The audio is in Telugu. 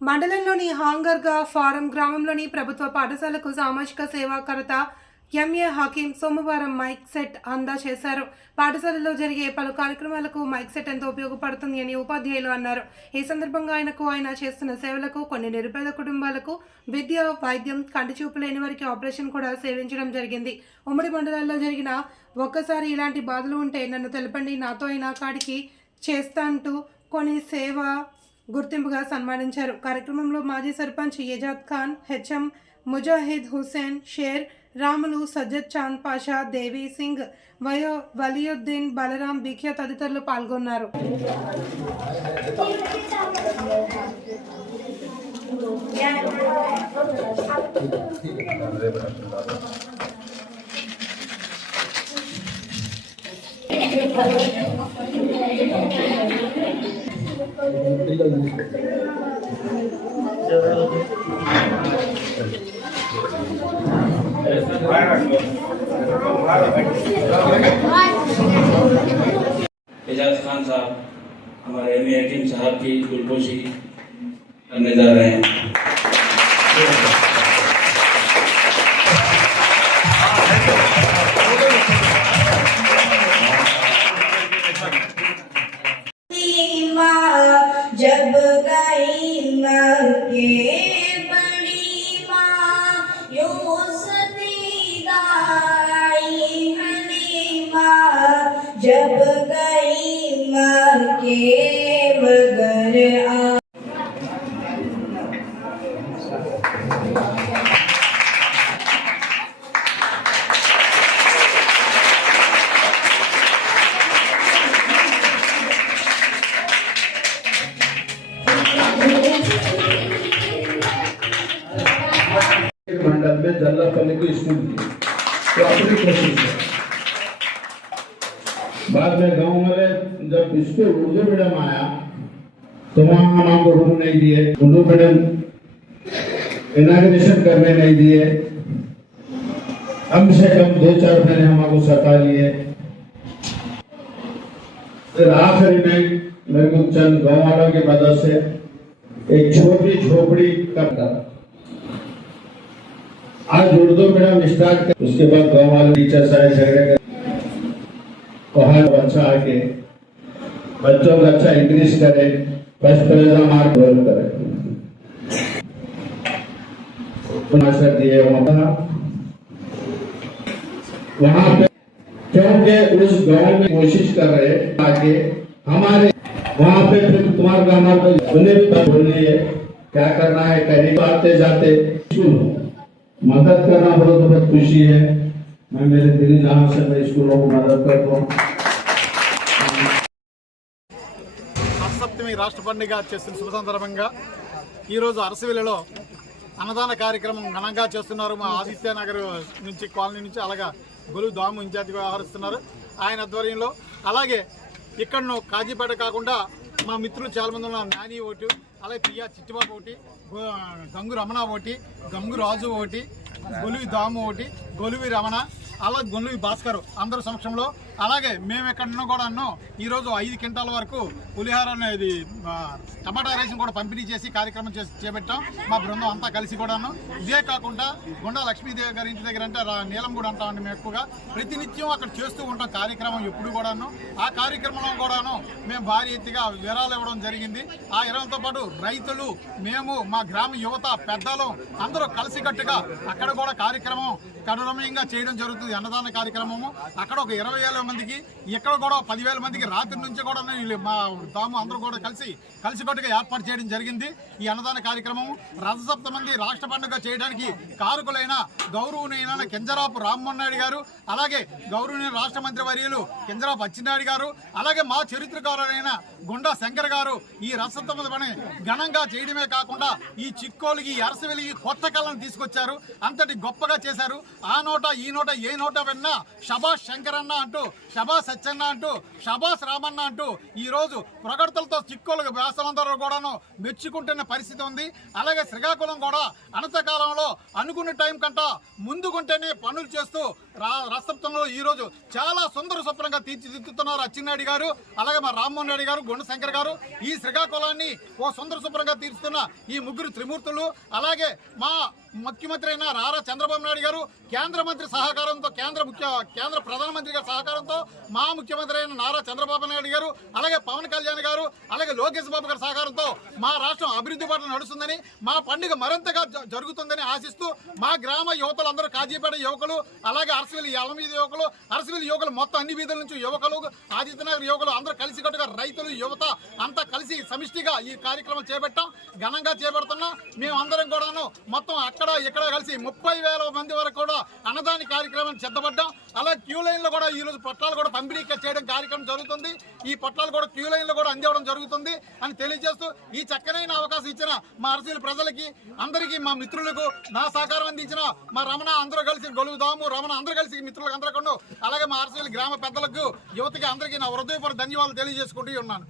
మండలంలోని హాంగర్గా ఫారం గ్రామంలోని ప్రభుత్వ పాఠశాలకు సామాజిక సేవాకర్త ఎంఏ హకీం సోమవారం మైక్ సెట్ అందజేశారు. పాఠశాలలో జరిగే పలు కార్యక్రమాలకు మైక్ సెట్ ఎంతో ఉపయోగపడుతుంది అని ఉపాధ్యాయులు అన్నారు. ఈ సందర్భంగా ఆయన చేస్తున్న సేవలకు కొన్ని నిరుపేద కుటుంబాలకు విద్య, వైద్యం, కంటి చూపు లేని వారికి ఆపరేషన్ కూడా సేవించడం జరిగింది. ఉమ్మడి మండలాల్లో జరిగిన ఒక్కసారి ఇలాంటి బాధలు ఉంటే నన్ను తెలపండి, నాతో అయినా కాడికి చేస్తాంటూ కొన్ని సేవ గుర్తింపుగా సన్మానించారు. కార్యక్రమంలో మాజీ సర్పంచ్ ఏజాద్ ఖాన్, హెచ్ఎం ముజాహిద్ హుసేన్, షేర్ రాములు, సజ్జద్ చాంద్ పాషా, దేవి సింగ్, వలియుద్దీన్, బలరాం, బిఖ్యా తదితరులు పాల్గొన్నారు. एजाज खान साहब हमारे एम ए हकीम साहब की गुलपोशी करने जा रहे हैं। जब गई मक्के बड़ी माँ यूं सतीदार आई हलीमा, जब गई मक्के मगर मंडल में जल्लापल्ली की स्कूल की तो अपनी कोशिश है। बाद में गांव में जब स्कूल उर्दू मीडियम आया तो वहाँ हम हमको रूम नहीं दिए, उर्दू मीडियम इनाग्रेशन करने नहीं दिए, कम से कम 2-4 महीने हमको सता लिए। फिर आखिरी में मेरे को चंद गाँव वालों की मदद से एक छोटी झोपड़ी का आज उर्दू मीडियम स्टार्ट कर, उसके बाद गाँव वाले टीचर सारे झगड़े कर वहाँ अच्छा आके बच्चों को अच्छा इंग्लिश करे, फर्स्ट प्लेजर मार्क रोल करे, मास्टर दिए वहाँ पे, क्योंकि उस गांव में कोशिश कर रहे आके हमारे वहाँ पे फिर तुम्हारे गाँव उन्हें भी बोलनी है क्या करना है, करीब आते जाते मदद करना बहुत बहुत खुशी है। मैं मेरे दिल जान से मैं स्कूलों को मदद करता हूँ। సప్తమి రాష్ట్ర పండుగ చేస్తున్న శుభ సందర్భంగా ఈరోజు అరసవిల్లలో అన్నదాన కార్యక్రమం ఘనంగా చేస్తున్నారు. మా ఆదిత్యనగర్ నుంచి కాలనీ నుంచి అలాగా గొలువు దాము ఇన్ఛార్జిగా వ్యవహరిస్తున్నారు ఆయన ఆధ్వర్యంలో. అలాగే ఇక్కడ కాజీపేట కాకుండా మా మిత్రులు చాలామంది ఉన్నారు. నాని ఒకటి, అలాగే ప్రియా చిట్టిబాబు ఒకటి, గంగు రమణ ఒకటి, గంగు రాజు ఒకటి, గొలువి దాము ఒకటి, గొలువి రమణ, అలాగే గొలువి భాస్కర్ అందరి సమక్షంలో. అలాగే మేము ఎక్కడన్నా కూడా ఈరోజు 5 క్వింటాల వరకు పులిహార అనేది టమాటా రైస్ కూడా పంపిణీ చేసి కార్యక్రమం చేపట్టాం మా బృందం అంతా కలిసి కూడాను. ఇదే కాకుండా గుండా లక్ష్మీదేవి గారి ఇంటి దగ్గర అంటే నీలం కూడా అంటామండి మేము ఎక్కువగా ప్రతినిత్యం అక్కడ చేస్తూ ఉంటాం కార్యక్రమం ఎప్పుడు కూడాను. ఆ కార్యక్రమంలో కూడాను మేము భారీ ఎత్తుగా విరాళాలు ఇవ్వడం జరిగింది. ఆ విరాళంతో పాటు రైతులు, మేము, మా గ్రామ యువత, పెద్దలు అందరూ కలిసికట్టుగా అక్కడ కూడా కార్యక్రమం కనురమయంగా చేయడం జరుగుతుంది. అన్నదాన కార్యక్రమము అక్కడ ఒక 20,000 మందికి, ఇక్కడ కూడా 10,000 మందికి రాత్రి నుంచి కూడా మా తాము అందరూ కూడా కలిసికట్టుగా ఏర్పాటు చేయడం జరిగింది. ఈ అన్నదాన కార్యక్రమము రథసప్తమి రాష్ట్ర పండుగ చేయడానికి కారకులైన గౌరవనీయ కింజరాపు రామ్మోహన్ నాయుడు గారు, అలాగే గౌరవనీయ రాష్ట్ర మంత్రి వర్యులు కింజరాపు అచ్చెన్నాయుడు గారు, అలాగే మా చరిత్రకారులైన గుండా శంకర్ గారు ఈ రథసప్తమి పని ఘనంగా చేయడమే కాకుండా ఈ చిక్కోలుకి, ఈ అరసవిలికి కొత్త కళను తీసుకొచ్చారు. అంతటి గొప్పగా చేశారు. ఆ నోట ఈ నోట ఏ నోట విన్నా షబాష్ శంకరన్న అంటూ, షబాష్ సత్యన్న అంటూ, షబాష్ రామన్న అంటూ ఈరోజు ప్రగడతలతో చిక్కులు వ్యాసలందరూ కూడాను మెచ్చుకుంటున్న పరిస్థితి ఉంది. అలాగే శ్రీకాకుళం కూడా అనంతకాలంలో అనుకున్న టైం కంట ముందుకుంటేనే పనులు చేస్తూ రాష్ట్రంలో ఈరోజు చాలా సుందర స్వప్నంగా తీర్చిదిద్దుతున్నారు అచ్చెన్నాయుడు గారు, అలాగే మా రామ్మోహన్ రెడ్డి గారు, గుండశంకర్ గారు. ఈ శ్రీకాకుళాన్ని ఓ సుందర స్వప్నంగా తీరుస్తున్న ఈ ముగ్గురు త్రిమూర్తులు, అలాగే మా ముఖ్యమంత్రి అయిన నారా చంద్రబాబు నాయుడు గారు, కేంద్ర మంత్రి సహకారంతో, కేంద్ర ప్రధానమంత్రి గారి సహకారంతో మా ముఖ్యమంత్రి అయిన నారా చంద్రబాబు నాయుడు గారు, అలాగే పవన్ కళ్యాణ్ గారు, అలాగే లోకేష్ బాబు గారి సహకారంతో మా రాష్ట్రం అభివృద్ధి బాటలో నడుస్తుందని, మా పండుగ మరింతగా జరుగుతుందని ఆశిస్తూ మా గ్రామ యువతలందరూ, కాజీపేట యువకులు, అలాగే అరసవిల్లి ఎలమీది యువకులు, అరసవిల్లి యువకులు మొత్తం అన్ని వీధుల నుంచి యువకులు, ఆదిత్యనగర్ యువకులు అందరూ కలిసికట్టుగా రైతులు, యువత అంతా కలిసి సమిష్టిగా ఈ కార్యక్రమం చేపట్టాం, ఘనంగా చేపడుతున్నాం. మేము అందరం కూడాను మొత్తం అక్కడ ఇక్కడ కలిసి 30,000 మంది వరకు కూడా అన్నదాని కార్యక్రమాన్ని సిద్ధపడ్డాం. అలాగే క్యూ లైన్ లో కూడా ఈ రోజు పట్టాలు కూడా పంపిణీ చేయడం కార్యక్రమం జరుగుతుంది. ఈ పట్టాలు కూడా క్యూ లైన్ లో కూడా అందివ్వడం జరుగుతుంది అని తెలియజేస్తూ, ఈ చక్కనైన అవకాశం ఇచ్చిన మా అరసీల ప్రజలకి అందరికీ, మా మిత్రులకు నా సహకారం అందించిన మా రమణ అందరూ కలిసి, గొలుగుదాము రమణ అందరూ కలిసి మిత్రులకు అందరికీ, అలాగే మా అరసీల గ్రామ పెద్దలకు, యువతకి అందరికీ నా హృదయపూర్వక ధన్యవాదాలు తెలియజేసుకుంటూ ఉన్నాను.